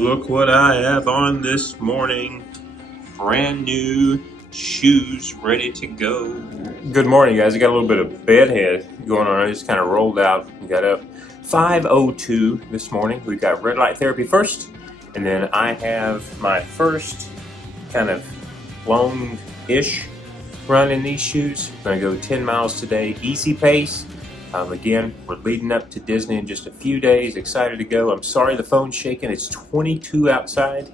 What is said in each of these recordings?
Look what I have on this morning. Brand new shoes ready to go. Good morning, guys. I got a little bit of bedhead going on. I just kind of rolled out and got up. 5:02 this morning. We got red light therapy first, and then I have my first kind of long-ish run in these shoes. I'm going to go 10 miles today, easy pace. Again, we're leading up to Disney in just a few days. Excited to go. I'm sorry the phone's shaking. It's 22 outside,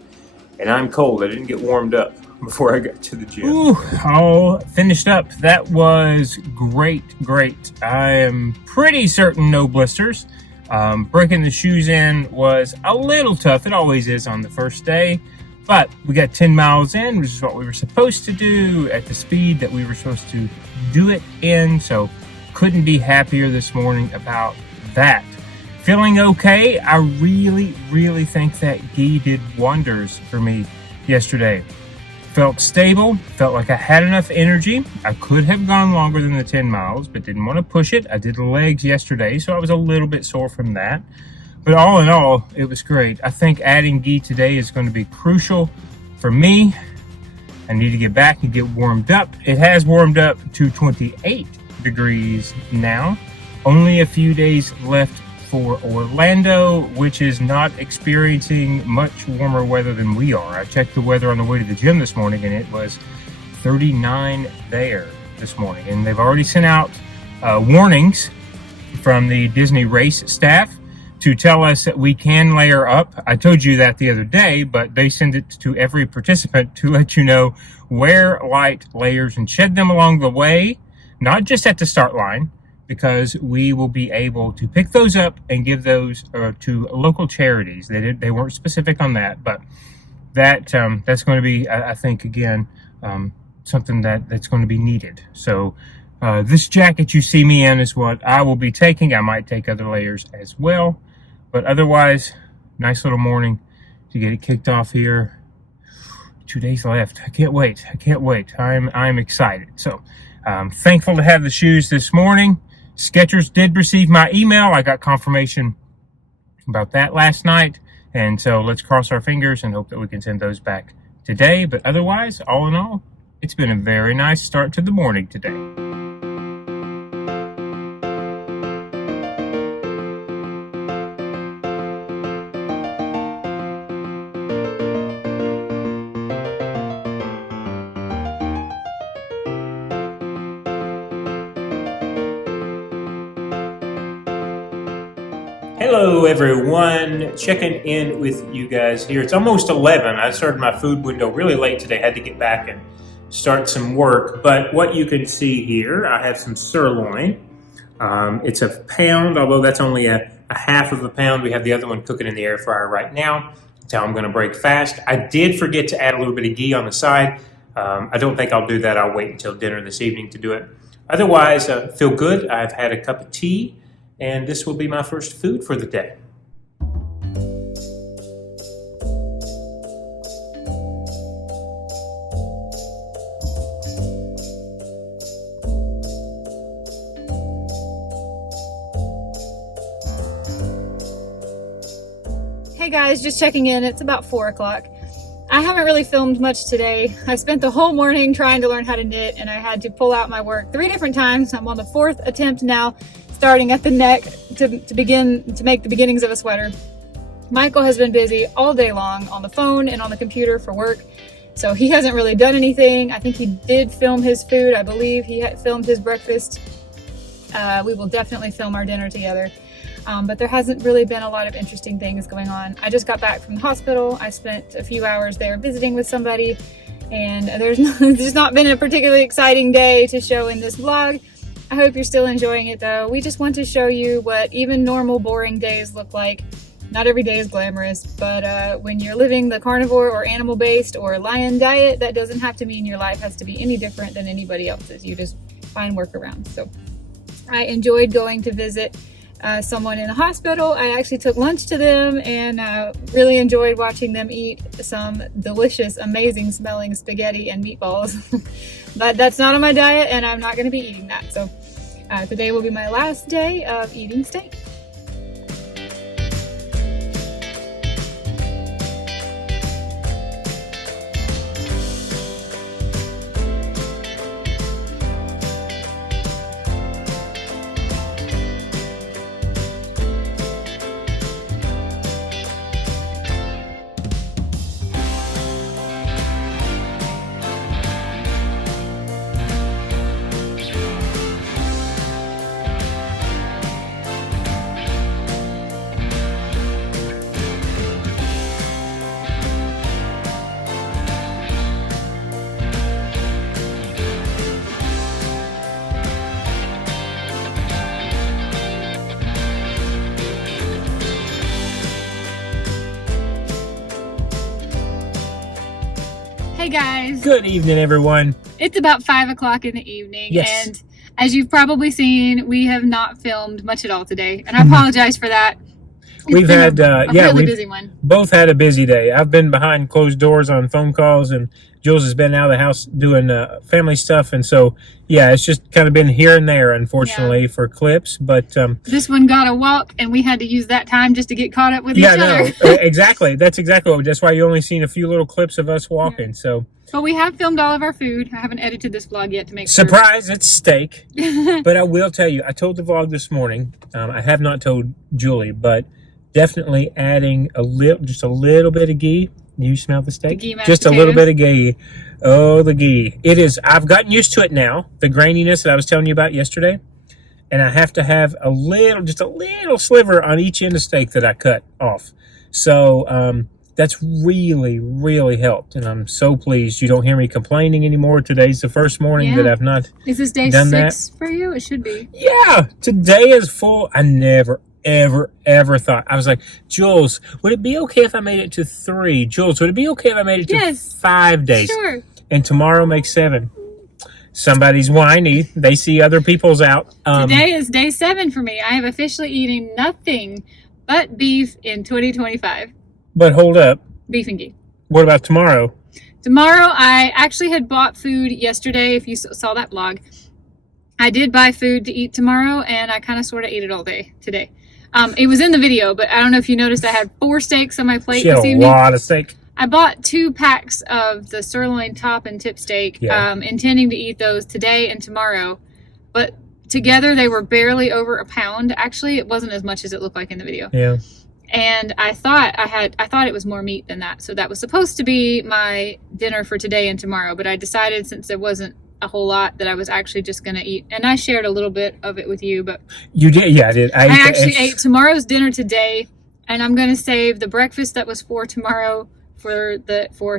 and I'm cold. I didn't get warmed up before I got to the gym. Ooh, all finished up. That was great. I am pretty certain no blisters. Breaking the shoes in was a little tough. It always is on the first day. But we got 10 miles in, which is what we were supposed to do at the speed that we were supposed to do it in. So couldn't be happier this morning about that. Feeling okay. I really think that gi did wonders for me yesterday. Felt stable, felt like I had enough energy. I could have gone longer than the 10 miles, but didn't want to push it. I did the legs yesterday, so I was a little bit sore from that. But all in all, it was great. I think adding gi today is going to be crucial for me. I need to get back and get warmed up. It has warmed up to 28 degrees now. Only a few days left for Orlando, which is not experiencing much warmer weather than we are. I checked the weather on the way to the gym this morning, and it was 39 there this morning. And they've already sent out warnings from the Disney race staff to tell us that we can layer up. I told you that the other day, but they send it to every participant to let you know wear light layers and shed them along the way, not just at the start line, because we will be able to pick those up and give those to local charities. They weren't specific on that, but that's going to be, I think, again, something that's going to be needed. So this jacket you see me in is what I will be taking. I might take other layers as well, but otherwise, nice little morning to get it kicked off here. 2 days left. I can't wait. I'm excited. So thankful to have the shoes this morning. Skechers did receive my email. I got confirmation about that last night. And so let's cross our fingers and hope that we can send those back today. But otherwise, all in all, it's been a very nice start to the morning today. Hello everyone, checking in with you guys here. It's almost 11. I started my food window really late today. Had to get back and start some work. But what you can see here, I have some sirloin. It's a pound, although that's only a half of a pound. We have the other one cooking in the air fryer right now. That's how I'm going to break fast. I did forget to add a little bit of ghee on the side. I don't think I'll do that. I'll wait until dinner this evening to do it. Otherwise, feel good. I've had a cup of tea, and this will be my first food for the day. Hey guys, just checking in. It's about 4 o'clock. I haven't really filmed much today. I spent the whole morning trying to learn how to knit, and I had to pull out my work 3 different times. I'm on the 4th attempt now, starting at the neck to make the beginnings of a sweater. Michael has been busy all day long on the phone and on the computer for work, so he hasn't really done anything. I think he did film his food. I believe he had filmed his breakfast. We will definitely film our dinner together. But there hasn't really been a lot of interesting things going on. I just got back from the hospital. I spent a few hours there visiting with somebody, and there's not been a particularly exciting day to show in this vlog. I hope you're still enjoying it though. We just want to show you what even normal boring days look like. Not every day is glamorous, but when you're living the carnivore or animal-based or lion diet, that doesn't have to mean your life has to be any different than anybody else's. You just find workarounds. So I enjoyed going to visit someone in the hospital. I actually took lunch to them and really enjoyed watching them eat some delicious, amazing smelling spaghetti and meatballs. But that's not on my diet, and I'm not going to be eating that. So today will be my last day of eating steak. Hey guys. Good evening, everyone. It's about 5 o'clock in the evening, Yes. and as you've probably seen, we have not filmed much at all today, and I apologize for that. We've had really busy one. Both had a busy day. I've been behind closed doors on phone calls, and Jules has been out of the house doing family stuff, and so yeah, it's just kind of been here and there, unfortunately, for clips. But this one got a walk, and we had to use that time just to get caught up with each other. Exactly. That's exactly that's why you only seen a few little clips of us walking. Yeah. So, but we have filmed all of our food. I haven't edited this vlog yet to make surprise, it's steak. But I will tell you, I told the vlog this morning. I have not told Julie, but definitely adding just a little bit of ghee. Do you smell the steak? The ghee mashed just a potatoes. little bit of ghee. Oh, the ghee. It is. I've gotten used to it now. The graininess that I was telling you about yesterday, and I have to have just a little sliver on each end of steak that I cut off. So that's really, really helped, and I'm so pleased. You don't hear me complaining anymore. Today's the first morning that I've not. Is this day done 6 for you? It should be. Yeah, today is full. I never, ever thought. I was like, Jules, would it be okay if I made it to 3? Jules, would it be okay if I made it to 5 days? Sure. And tomorrow makes 7. Somebody's whiny. They see other people's out. Today is day 7 for me. I have officially eaten nothing but beef in 2025. But hold up. Beef and ghee. What about tomorrow? Tomorrow, I actually had bought food yesterday, if you saw that vlog. I did buy food to eat tomorrow, and I kind of sort of ate it all day today. It was in the video, but I don't know if you noticed I had 4 steaks on my plate She had this a evening. lot of steak. I bought 2 packs of the sirloin top and tip steak, intending to eat those today and tomorrow. But together, they were barely over a pound. Actually, it wasn't as much as it looked like in the video. Yeah. And I thought it was more meat than that. So that was supposed to be my dinner for today and tomorrow. But I decided, since there wasn't a whole lot, that I was actually just going to eat. And I shared a little bit of it with you. But you did? Yeah, I did. I actually ate tomorrow's dinner today. And I'm going to save the breakfast that was for tomorrow for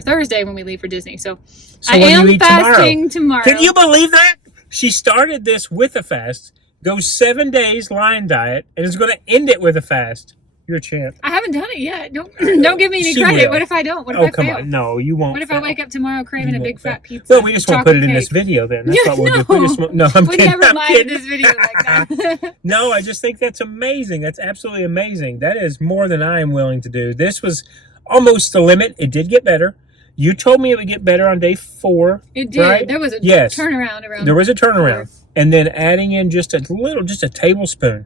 Thursday when we leave for Disney. So I am fasting tomorrow. Can you believe that? She started this with a fast, goes 7 days line diet, and is going to end it with a fast. You're a champ. I haven't done it yet. Don't give me any credit. Will. What if I don't? What if I fail? On. No, you won't. What if I wake up tomorrow craving a big fat pizza? Well, we just won't put it in this video then. That's what we'll do. No, I'm kidding. Never mind this video like that. No, I just think that's amazing. That's absolutely amazing. That is more than I am willing to do. This was almost the limit. It did get better. You told me it would get better on day 4. It did. Right? There was a turnaround around. There was a turnaround. 4. And then adding in just a tablespoon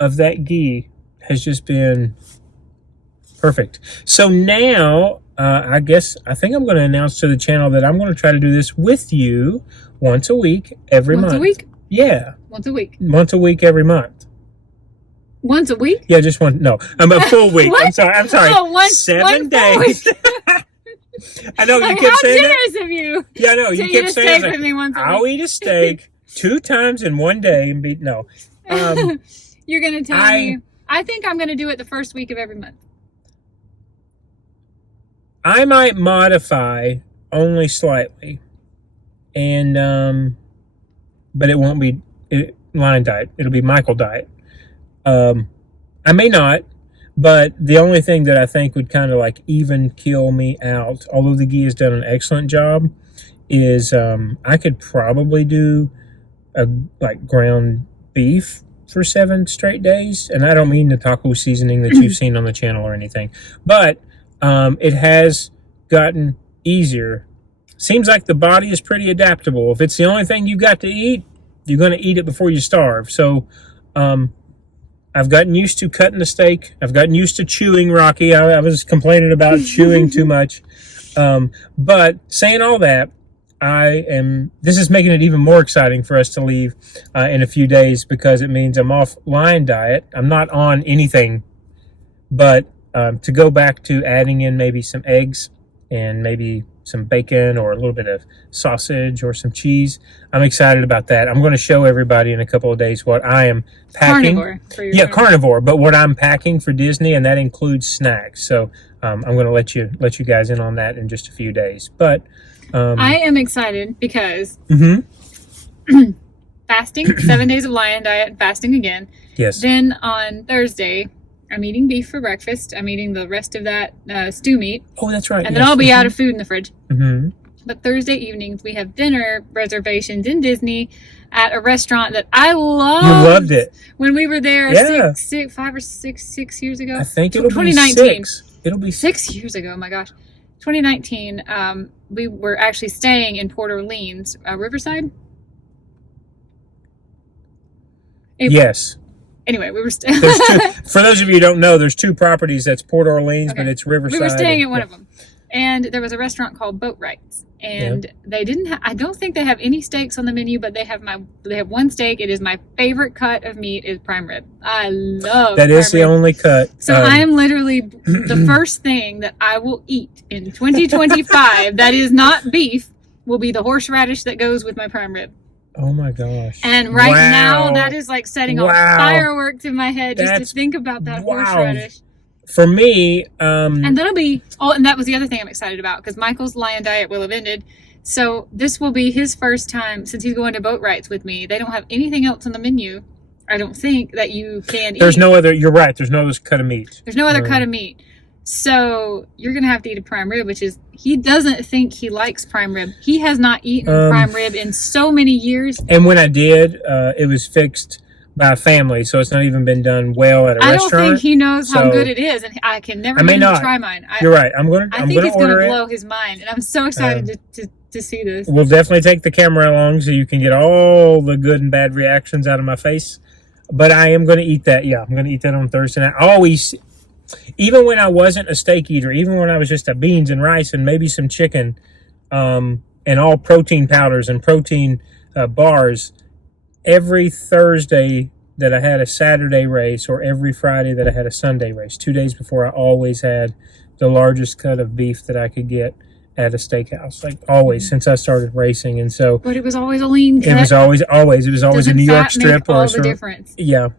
of that ghee has just been perfect. So now, I think I'm going to announce to the channel that I'm going to try to do this with you once a week, every month. Once a week? Yeah. Once a week. Once a week, every month. Once a week? Yeah, just one. No, I'm a full week. I'm sorry. Oh, 7 days. I know you kept saying that. How generous of you. Yeah, I know you kept saying that. With me once a I'll week. eat a steak 2 times in one day and be no. You're going to tell me. I think I'm going to do it the first week of every month. I might modify only slightly, and but it won't be line diet. It'll be Michael diet. I may not, but the only thing that I think would kind of like even kill me out, although the ghee has done an excellent job, is I could probably do like ground beef for 7 straight days, and I don't mean the taco seasoning that you've seen on the channel or anything, but it has gotten easier. Seems like the body is pretty adaptable. If it's the only thing you got to eat, you're going to eat it before you starve. So I've gotten used to cutting the steak. I've gotten used to chewing, Rocky. I was complaining about chewing too much. But saying all that, this is making it even more exciting for us to leave in a few days, because it means I'm off line diet. I'm not on anything, but to go back to adding in maybe some eggs and maybe some bacon or a little bit of sausage or some cheese. I'm excited about that. I'm going to show everybody in a couple of days what I am packing. Carnivore. Carnivore, but what I'm packing for Disney, and that includes snacks. So I'm going to let you guys in on that in just a few days. But I am excited because fasting, 7 days of lion diet, and fasting again. Yes. Then on Thursday, I'm eating beef for breakfast. I'm eating the rest of that stew meat. Oh, that's right. And then I'll be out of food in the fridge. Mm-hmm. But Thursday evenings, we have dinner reservations in Disney at a restaurant that I loved. You loved it. When we were there 6 years ago. I think it'll 2019. be 6. It'll be 6 years ago. Oh my gosh. 2019, we were actually staying in Port Orleans, Riverside. Yes. Anyway, we were for those of you who don't know, there's 2 properties. That's Port Orleans, but it's Riverside. We were staying at one of them. And there was a restaurant called Boat Rights. And they didn't have, I don't think they have any steaks on the menu, but they have one steak. It is my favorite cut of meat is prime rib. I love that. Is the only cut. So I am literally the first thing that I will eat in 2025 that is not beef will be the horseradish that goes with my prime rib. Oh my gosh. And right now that is like setting off fireworks in my head just to think about that horseradish. For me, and that'll be, and that was the other thing I'm excited about, because Michael's lion diet will have ended. So this will be his first time, since he's going to Boat Rights with me. They don't have anything else on the menu, I don't think, that you can eat. There's no other, you're right, there's no other cut of meat. There's no other cut of meat. So you're going to have to eat a prime rib, which is, he doesn't think he likes prime rib. He has not eaten prime rib in so many years. And when I did, it was fixed by a family, so it's not even been done well at a restaurant. I don't think he knows how good it is, and I can never get him to try mine. You're right. I think it's going to blow his mind, and I'm so excited to see this. We'll definitely take the camera along so you can get all the good and bad reactions out of my face. But I am going to eat that. Yeah, I'm going to eat that on Thursday night. I always, even when I wasn't a steak eater, even when I was just a beans and rice and maybe some chicken, and all protein powders and protein bars, every Thursday that I had a Saturday race or every Friday that I had a Sunday race, 2 days before, I always had the largest cut of beef that I could get at a steakhouse, like always, since I started racing. And so, but it was always a lean cut. It was always a New York strip or all the difference. Yeah.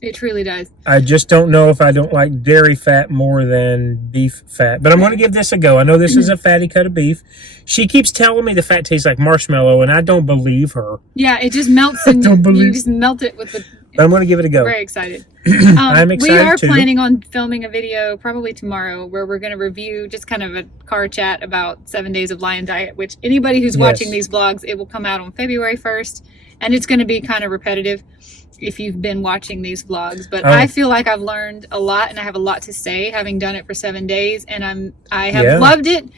It truly does. I just don't know if I don't like dairy fat more than beef fat. But I'm going to give this a go. I know this is a fatty cut of beef. She keeps telling me the fat tastes like marshmallow, and I don't believe her. Yeah, it just melts, and you just melt it with the... But I'm going to give it a go. Very excited. I'm excited, we are too. planning on filming a video probably tomorrow where we're going to review just kind of a car chat about 7 days of lion diet, which anybody who's watching these vlogs, it will come out on February 1st, and it's going to be kind of repetitive if you've been watching these vlogs, but I feel like I've learned a lot, and I have a lot to say, having done it for 7 days, and I have loved it.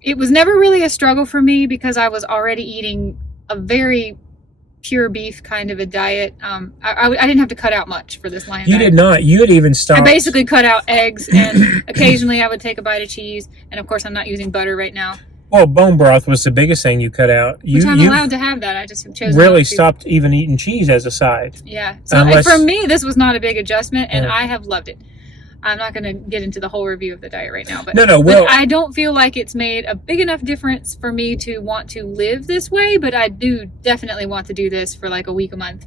It was never really a struggle for me because I was already eating a very pure beef kind of a diet. I didn't have to cut out much for this lion diet. You did not. You had even stopped. I basically cut out eggs, and occasionally I would take a bite of cheese, and of course I'm not using butter right now. Well, bone broth was the biggest thing you cut out. Which I'm allowed to have that. I just have chosen really stopped even eating cheese as a side. Yeah. So for me, this was not a big adjustment, and I have loved it. I'm not going to get into the whole review of the diet right now, but but I don't feel like it's made a big enough difference for me to want to live this way, but I do definitely want to do this for like a week, a month.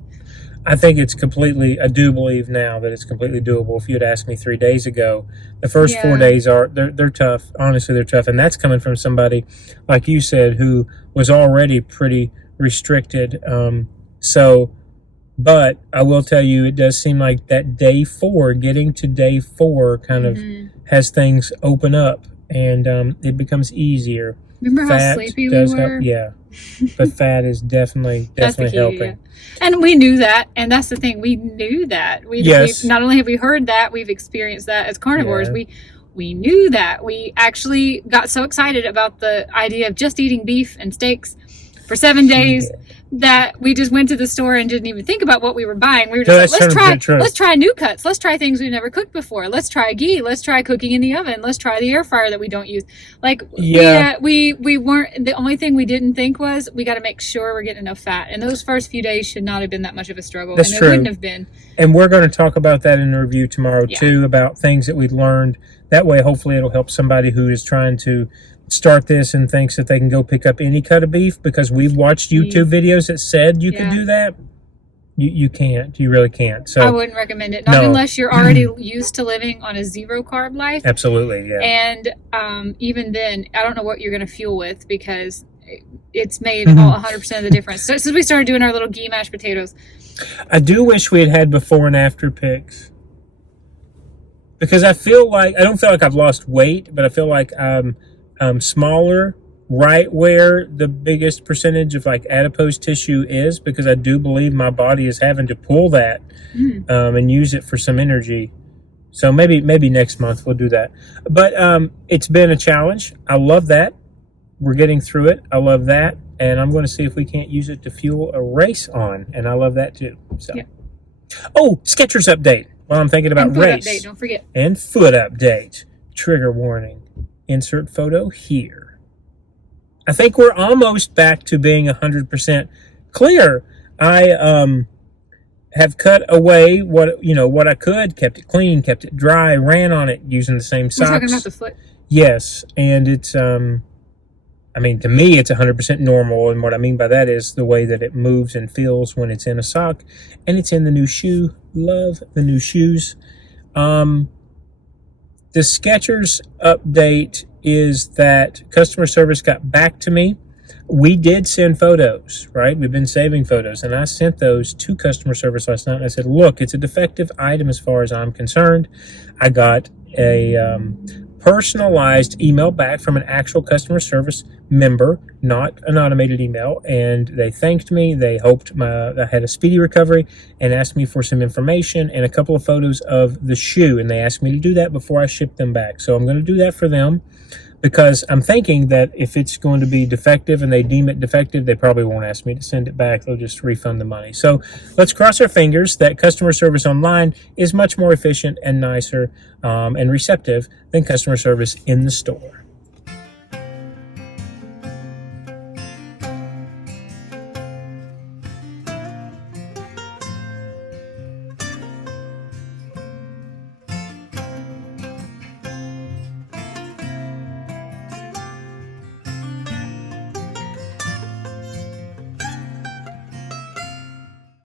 I think it's completely, I do believe now that it's completely doable. If you had asked me 3 days ago, the first 4 days they're tough. Honestly, they're tough. And that's coming from somebody, like you said, who was already pretty restricted. But I will tell you, it does seem like that day 4, getting to day 4 kind of has things open up, and it becomes easier. Remember how sleepy we were? Yeah. But fat is definitely helping. Yeah. And we knew that, and that's the thing. We knew that. We've not only have we heard that, we've experienced that as carnivores. Yeah. We knew that. We actually got so excited about the idea of just eating beef and steaks for 7 days that we just went to the store and didn't even think about what we were buying. We were just like, let's try new cuts. Let's try things we've never cooked before. Let's try ghee. Let's try cooking in the oven. Let's try the air fryer that we don't use. Like, we weren't, the only thing we didn't think was we got to make sure we're getting enough fat. And those first few days should not have been that much of a struggle. That's true. It wouldn't have been. And we're going to talk about that in the review tomorrow too, about things that we learned. That way, hopefully it'll help somebody who is trying to start this and thinks that they can go pick up any cut of beef, because we've watched YouTube videos that said you could do that. You can't. You really can't. So I wouldn't recommend it. Not unless you're already used to living on a zero carb life. Absolutely, yeah. And even then, I don't know what you're going to fuel with, because it's made 100% of the difference. So since we started doing our little ghee mashed potatoes, I do wish we had before and after pics, because I don't feel like I've lost weight, but I feel like I'm smaller, right where the biggest percentage of like adipose tissue is, because I do believe my body is having to pull that and use it for some energy. So maybe next month we'll do that. But it's been a challenge. I love that. We're getting through it. I love that. And I'm going to see if we can't use it to fuel a race on. And I love that too. So. Yeah. Oh, Skechers update. While I'm thinking about race. Update, don't forget. And foot update. Trigger warning. Insert photo here. I think we're almost back to being 100% clear. I have cut away what I could, kept it clean, kept it dry, ran on it using the same socks. We're talking about the foot? Yes, and it's I mean, to me, it's 100% normal, and what I mean by that is the way that it moves and feels when it's in a sock, and it's in the new shoe. Love the new shoes. The Skechers update is that customer service got back to me. We did send photos, right? We've been saving photos, and I sent those to customer service last night, and I said, look, it's a defective item as far as I'm concerned. I got a personalized email back from an actual customer service member, not an automated email, and they thanked me. They hoped I had a speedy recovery and asked me for some information and a couple of photos of the shoe, and they asked me to do that before I ship them back. So I'm going to do that for them, because I'm thinking that if it's going to be defective and they deem it defective, they probably won't ask me to send it back. They'll just refund the money. So let's cross our fingers that customer service online is much more efficient and nicer and receptive than customer service in the store.